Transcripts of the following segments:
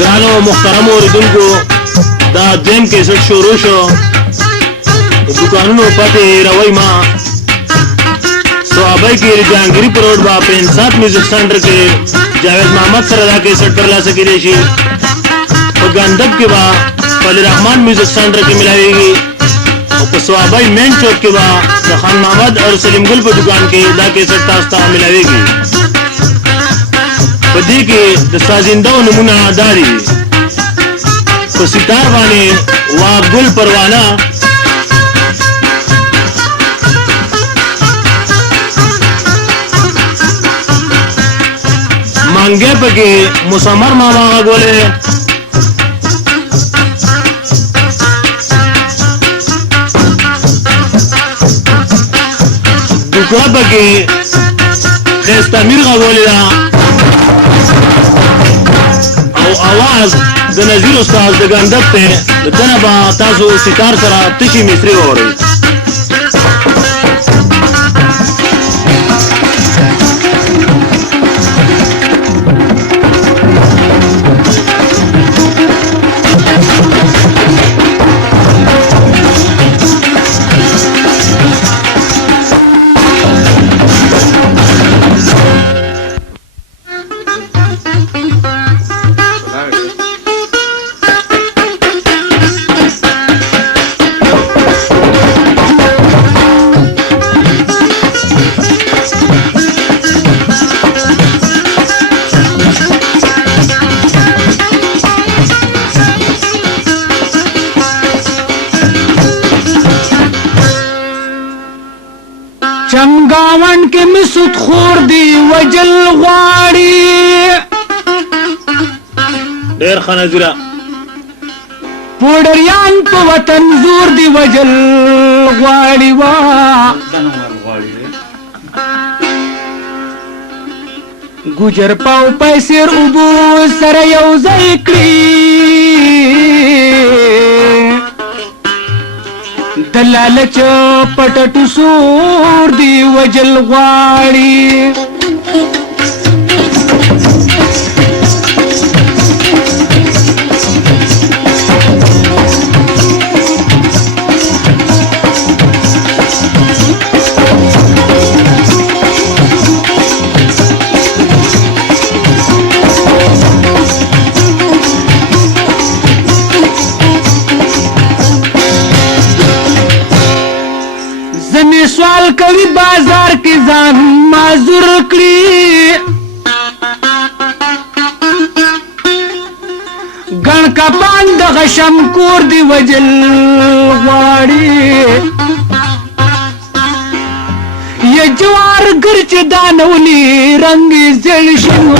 ګرانو محترمو اوریدونکو دا دویم کیسټ شروع شو دکانونو پته روي ما صحابه کې جهانگیری پروډ با په انصاف میوزیک سنټر کې جاوید محمد سره دا کیسټ ترلا سکیږي شي په ګندب کې با فضل الرحمن میوزیک سنټر کې ملایوي او په صحابه مین چوک کې با خان محمد اور سلیم ګل په دکان کې دا کیسټ تاسو ته ملایوي په دې کې د سازندو نمونه داري په ستار باندې وا ګل پروانه مانګه پکې مسمر ماما غولې دغه پکې خستامیر غولې او आवाज د نذیر استاد د ګندب ته دنه با تاسو ستار سره تشي مصری وره چمگاون کے مسود خور دی وجل غواړي ډېر خنزرا پوډریان په وطن زور دی وجل غواړي وا ګجر پاو پیسې ابو سره یو ځای کړی دلالچ پټټو سور دی وجل غواړي سوال کوي بازار کې ځان معذور کړی ګڼ کپان د غشم کور دی وجل غواړي یا جوار ګرچ دانونی رنگ زل شنو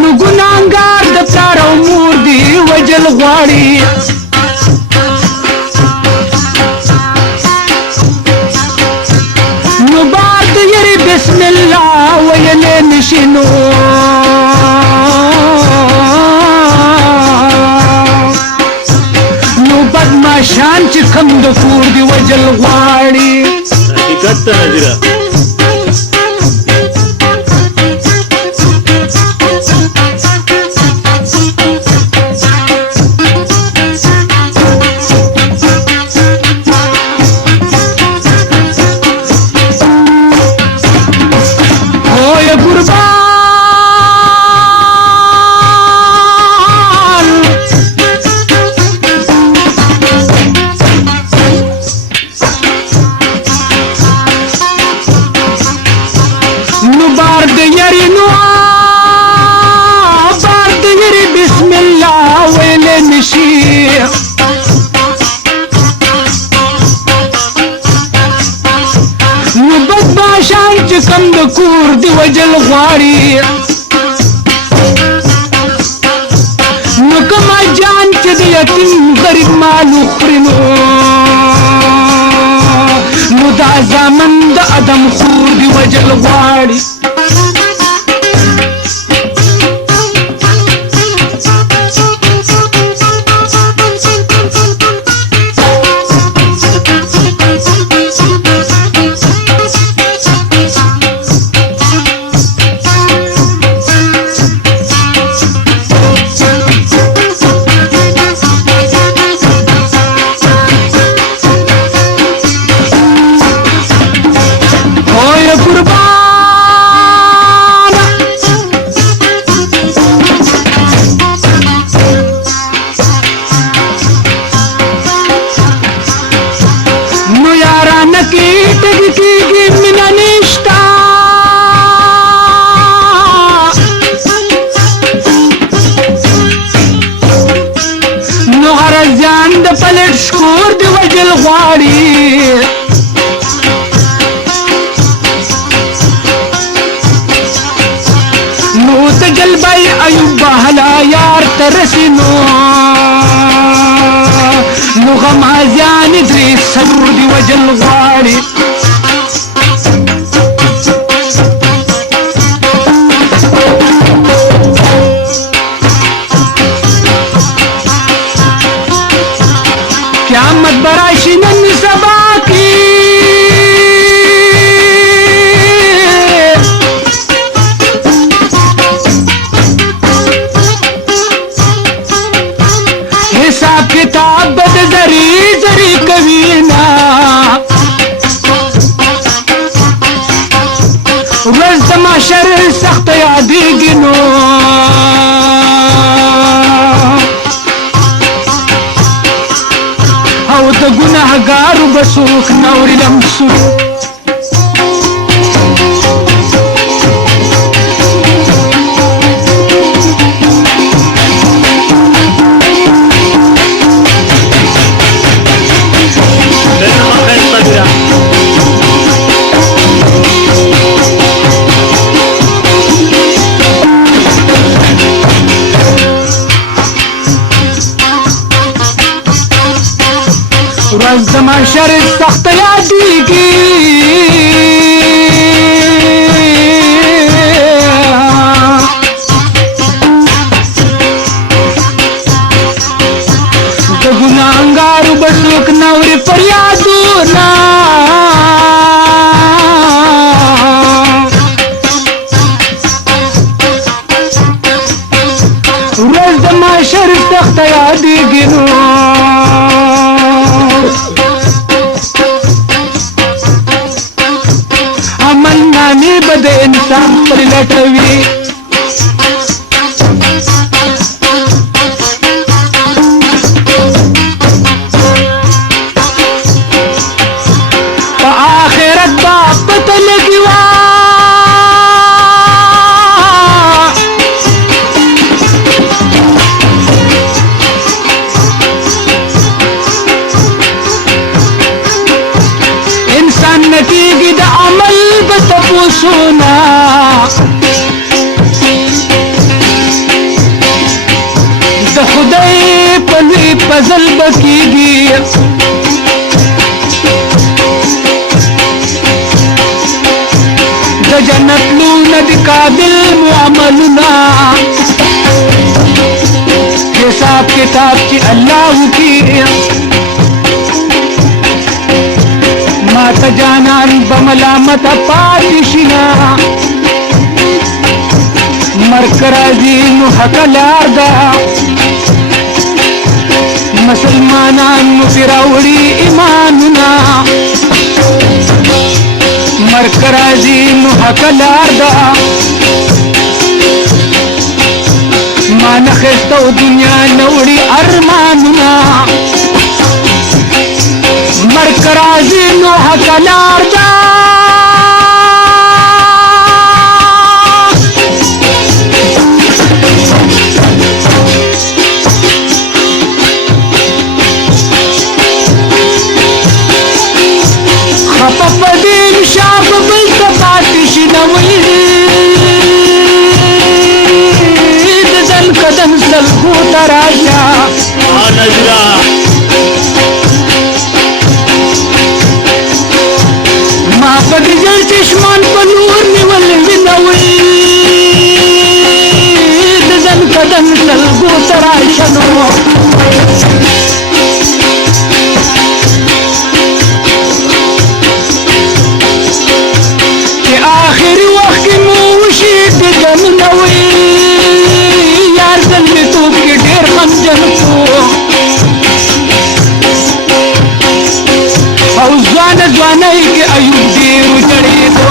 نو ګناهګار د پلار او مور دی وجل غواړي نو بار د یری بسم الله ویلې نشینو نو بدمعشان چې کم د کور دی وجل غواړي حقیقت ته نظر کم د کور دی وجل غواړي نو کما جان چې د یتیم غریب مالو خوري نو دا زامن د ادم خور دی وجل غواړي کیږي مینه نشته نو غرضیان د پلټ شکور دی وجل غواړي نو ته جلبای ایوب بهلا یار ترسینو نو غمازیان درې صبر دی وجل غواړي قیامت براشي نن سبا کی حساب کتاب بد زری زری کوي نا ورځ د محشر سخت یادېږي نو او د ګناهګارو به څوک نورې لمسو ورځ د محشر سخت یادېږي د ګناهګارو به څوک نورې فریادونه ورځ د محشر سخت یادېږي نو عمل نامې به د انسان پر لټوي په آخرت به پته لګي وا انسان نکېږي د عمل به تپوسونه د خدای په لوی فضل به کېږي د جنت لونه د قابل معاملونه حساب کتاب چې الله وکړي ما ته جانان بملامت پاتې شي نه مرګ راځي نو حق لار ده مسلمانان مو پرې راوړي ایمانونه مرګ راځي نو حق لار ده ما نه ښایسته و دنیا نه وړي ارمانونه مرګ راځي نو حق لار ده خفه په دین شا به بل ته پاتې شي نه ویلي د ځل قدم سلګو ته راشه ما په دې جل چشمان په نور نیول وینه وي د ځل قدم سلګو ته راشه نو آخری وقت کې مو وشي د غمونه وي یار زلمیتوب کې ډېر غمجن کو او ځوانۍ کې ایوب ډېر وچړېدو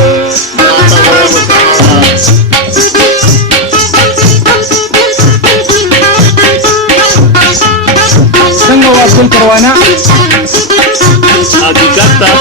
څنګه وه عبدالپروانه حقیقت ته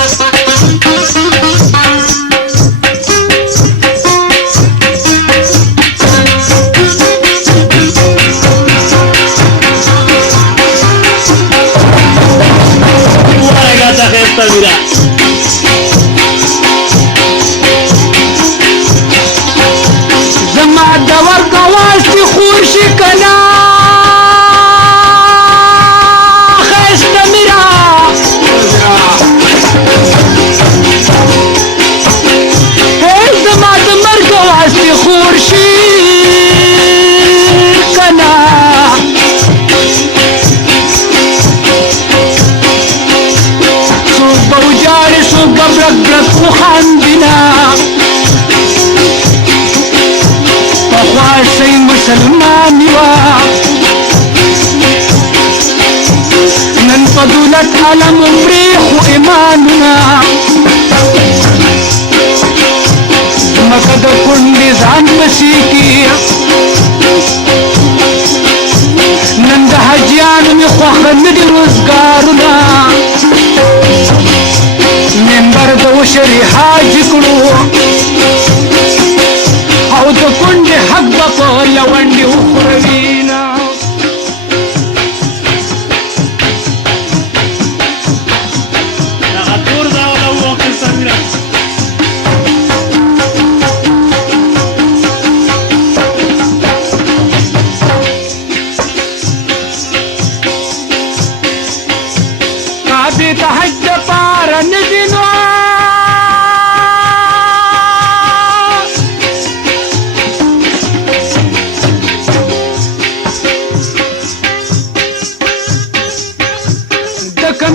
خلق خواندنا پخواشی مسلمانی وا نن په دولت علم پریخو ایماننا مکه د کونډې ځان پسې کی نن د حاجیانو مې خوښه نه دي روزګارونه ممبر د وشرې حاج کړو او د کونډې حق به په لونډې وخوروینه دغه تور دا ولا وکړ سمیره کعبې ته حج دپاره نه دي نو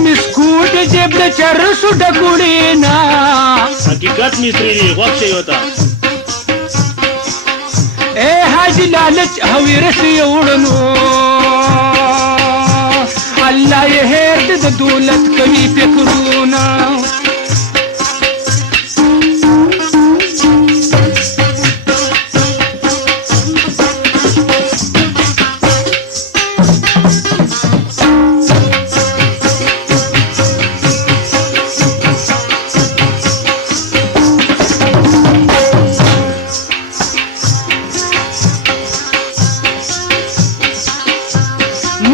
مسکوټ جیب د چرسو ډکوړې نه حقیقت مستری دی غوږ شي وتا اے حاجی لالچ هویرس یوړنو الله یې هېر د دولت کوي فکرونه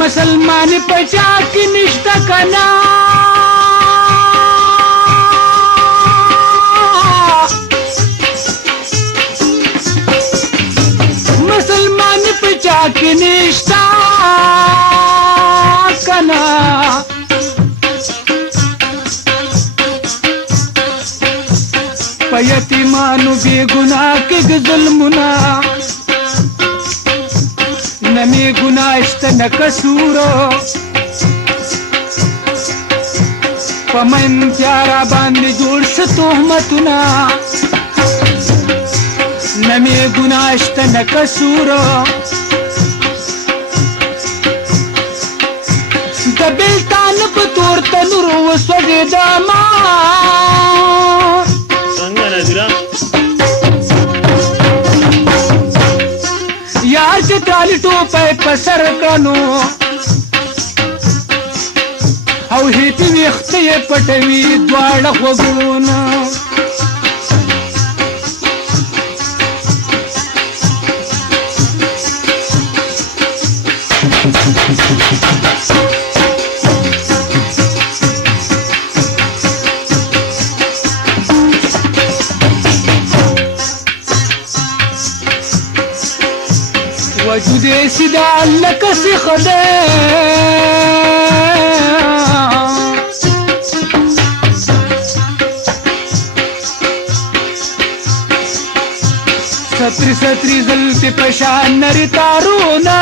مسلمان پچا کی نشتا کنا مسلمان پچا کی نشتا کنا په یتیمانو بے گناہ کې ظلمونه نمی گناہشت نکسورو پمن پیارا باندې جوړ س تهمتونه نمی گناہشت نکسورو د بلتان په تور تنور وسوځېده ما څنګه نظیره یار چې ټالي ټوپی په سر کړنو او هیپي ویښته یې پټوي دواړه غوږونه وجود سیدا لکه سیخه ده ستری ستری زلفې په شان نري تارونه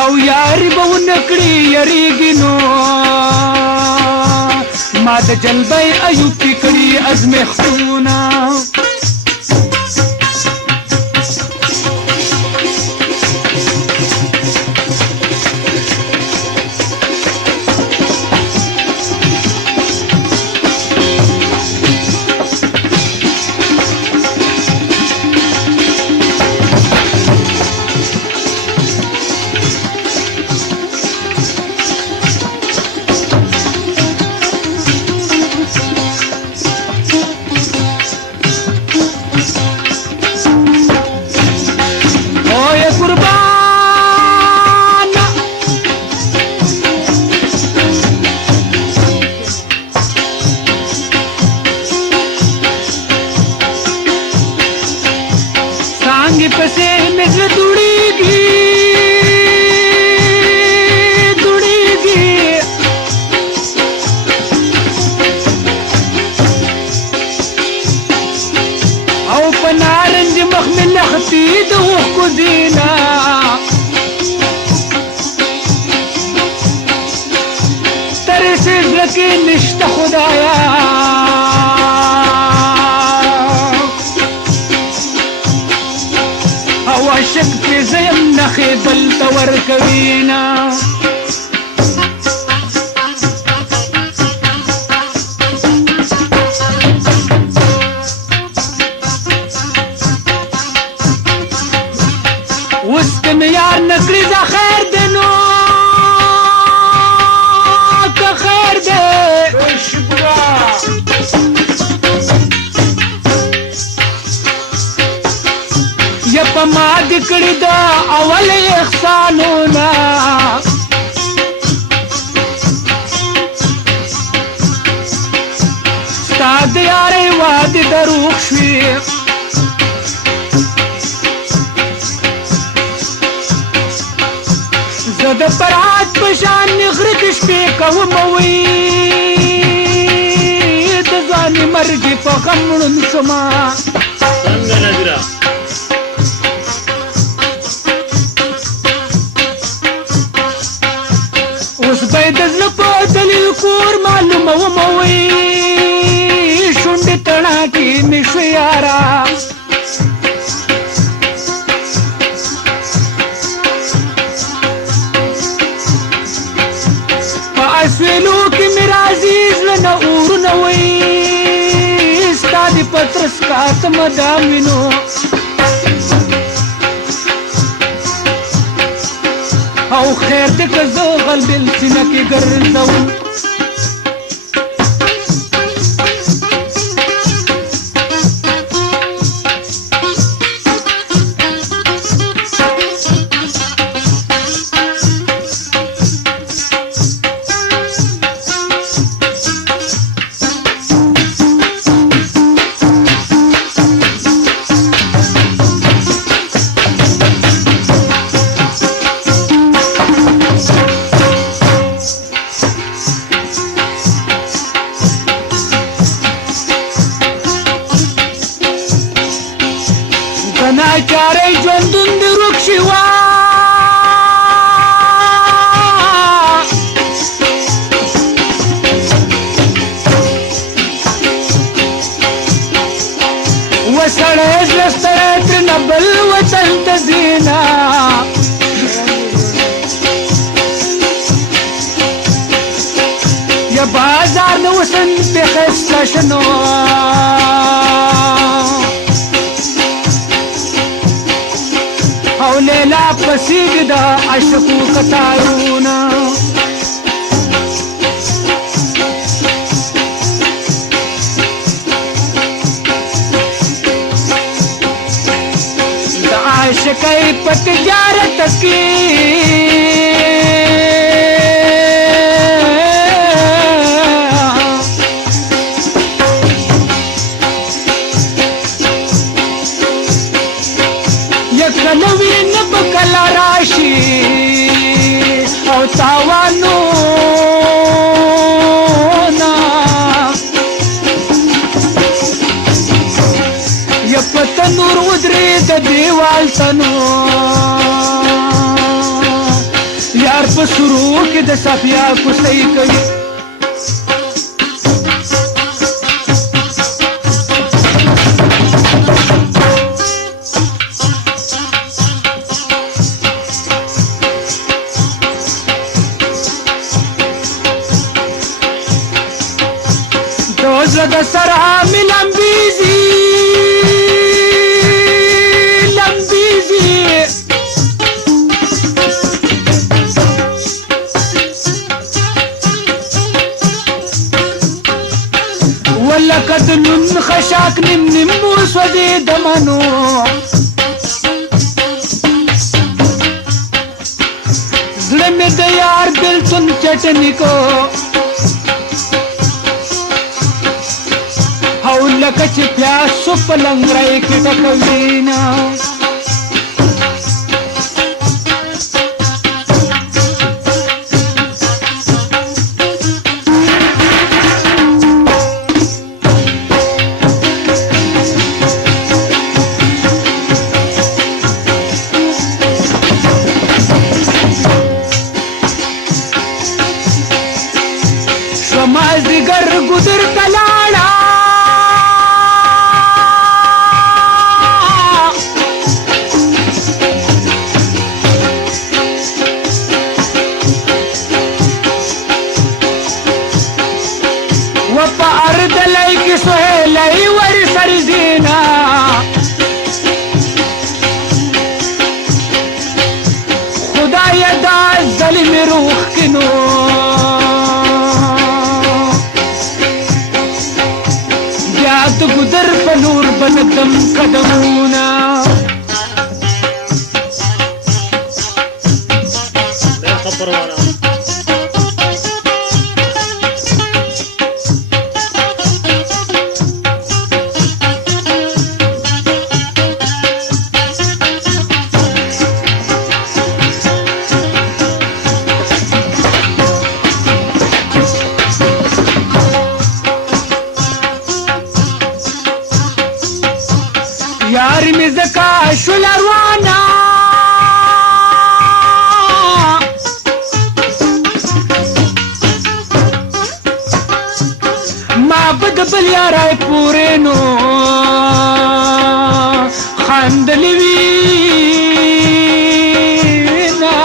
او یاري به ونه کړي یریږي نو ما د جلبۍ ایوب کې کړي ازمېښتونه کې نشته خدایا او عاشق پې زه یم نښې بل ته ورکوینه اوس که مې یار نه کړي زه خیر دی نو که خیر دی یا په ما دې کړي د اول احسانونه ستا د یارۍ وعدې دروغ شوې زه د فرات په شان غره کې شپې کوم وی د ځواني مرګې په غم ړوند شومه څنګه نظره اوس به یې د زړه په دلیل کور معلوموم وی شونډې تڼاکې مې شوې یاره سویلو کې مې راځي زړه نه اورونه وی ستا د پترس کاته مدام وینو او خیر دې که زه غلبېل سینه کې ګرځوم ناچارۍ ژوندون دې ورک شي وا وسړی زړه ستړی ترېنه بل وطن ته ځي نه یا بازار نه وسن پې ښایسته شنو او لیلا پسیږي د عشقو قطارونه د عاشقۍ په تجارت کې کله وي نه به کله راشي او تاوانونه یا په تنور ودرې د دیوال تنو یار په سرو کې د صفیا کوسۍ کوي زړه د سره مې لمبېږي لمبېږي ولکه د نون خشاک نیم نیم وسوځې د منو زړه مې د یار بېلتون چټني کو او لکه چې پیاسو په لنګرۍ کې ټکوینه قدم قدمونه ډېر ښه پروانه یاری می زکا شل روانه ما بد بل یارای پورې نو خاندلی وینا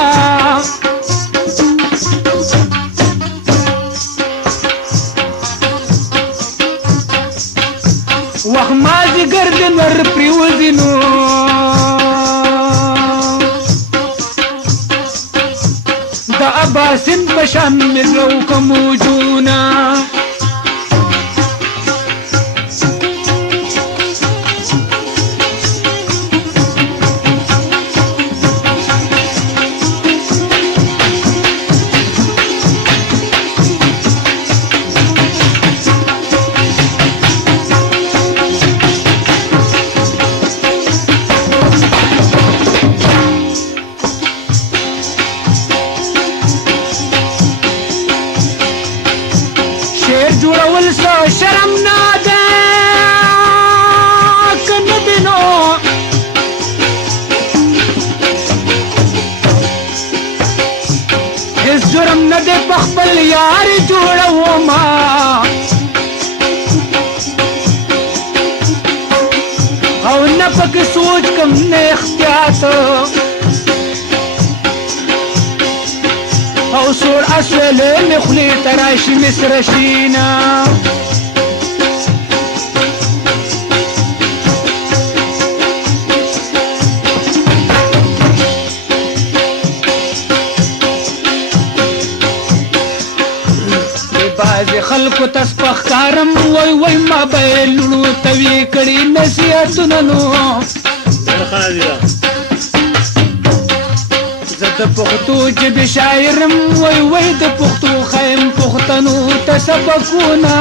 وخت مازدیګر د نور پریوځي نو د اباسین په شان مې زړه وکموجونه جوړول څه شرم نه ده که نه دي نو هېڅ جرم نه دی په خپل یار جوړومه او نه پکې سوچ کم نه احتیاط او سور اسویلې مې خولې ته راشي مصر شینا بعضې خلکو ته سپخکارم وای وای ما به یې لوڼو ته وې کړي نصیحتونه نو ډېر ښه عزیزه زه د پښتو ژبې شاعرم وای وای د پښتو ښایم پښتنو ته سبقونه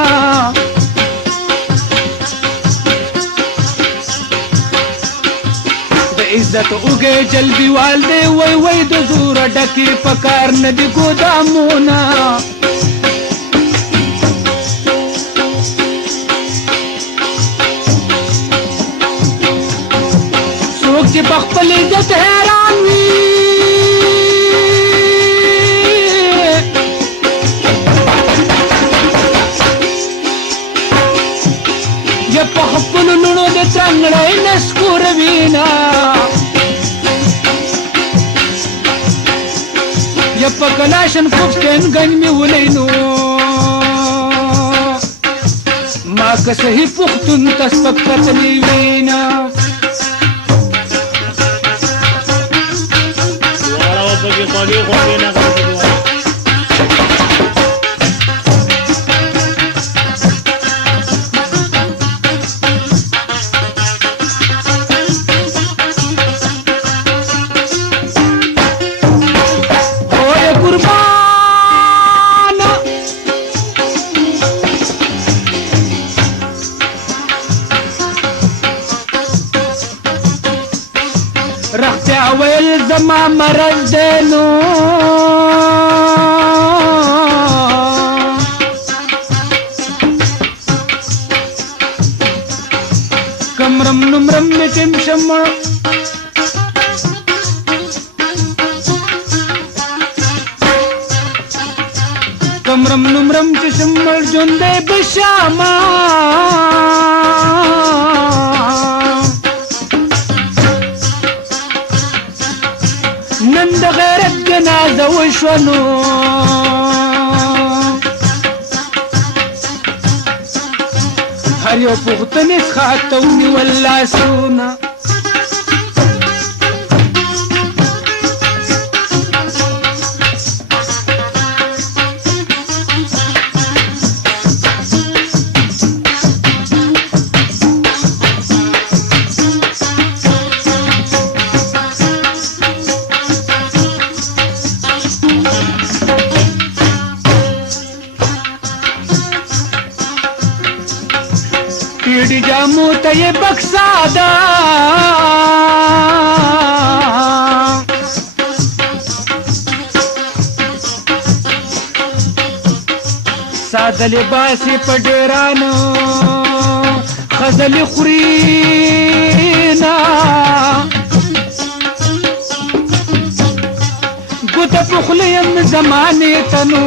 د عزت اوږې جلبیوال دی وای وای د زوره ډکې په کار نه دي ګودامونه څوک چې په خپل عزت حیران وي یا په خپلو لوڼو د څنګړی نسکوروینه یا په کلاشنکوف سټینګن مې ولی نو ما که صحیح پښتون ته سپک کتلې وینه دواړه به پکې خوږې خوږې نغمې دي وایي. رختیا ویل زما مرض دی نو کمرم نمرم می ټیم شم کمرم نمرم چې شمل ژوندی بشاما نن د غیرت جنازه وشوه نو هر یو پښتنې څښاک ته ونیول لاسونه یې بکسا ده ساده لباس یې په ډیرانو خزلې خوري نه ګوته په خوله یم زمانې ته نو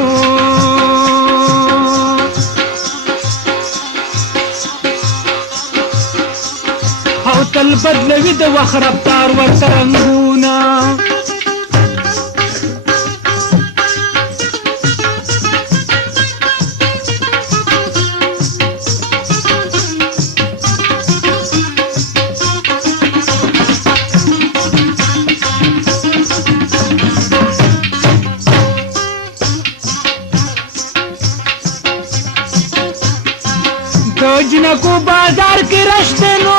او تل بدلوي د وخت رفتار ورته رنګونه جنکو بازار کی رشتے نو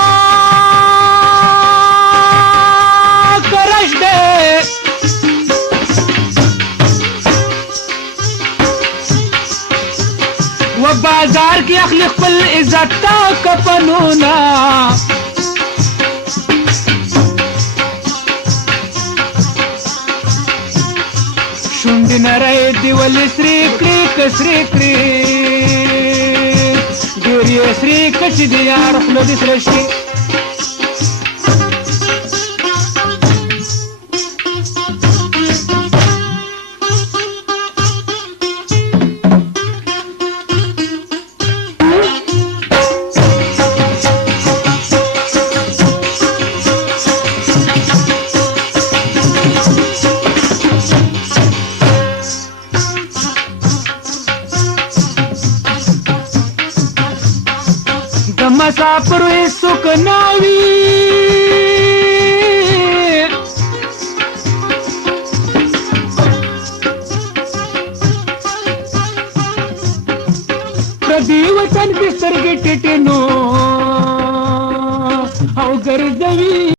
کرش دے و بازار کی اخلی خپل عزت تا کپنونا شوندی نرائی دیولی سری کری کسری کری ډېرې سرې کچې د یار خوله دې سره شي مسافر هیڅوک نه وي پردي وطن کې سترګې ټیټې نو او ګرځوي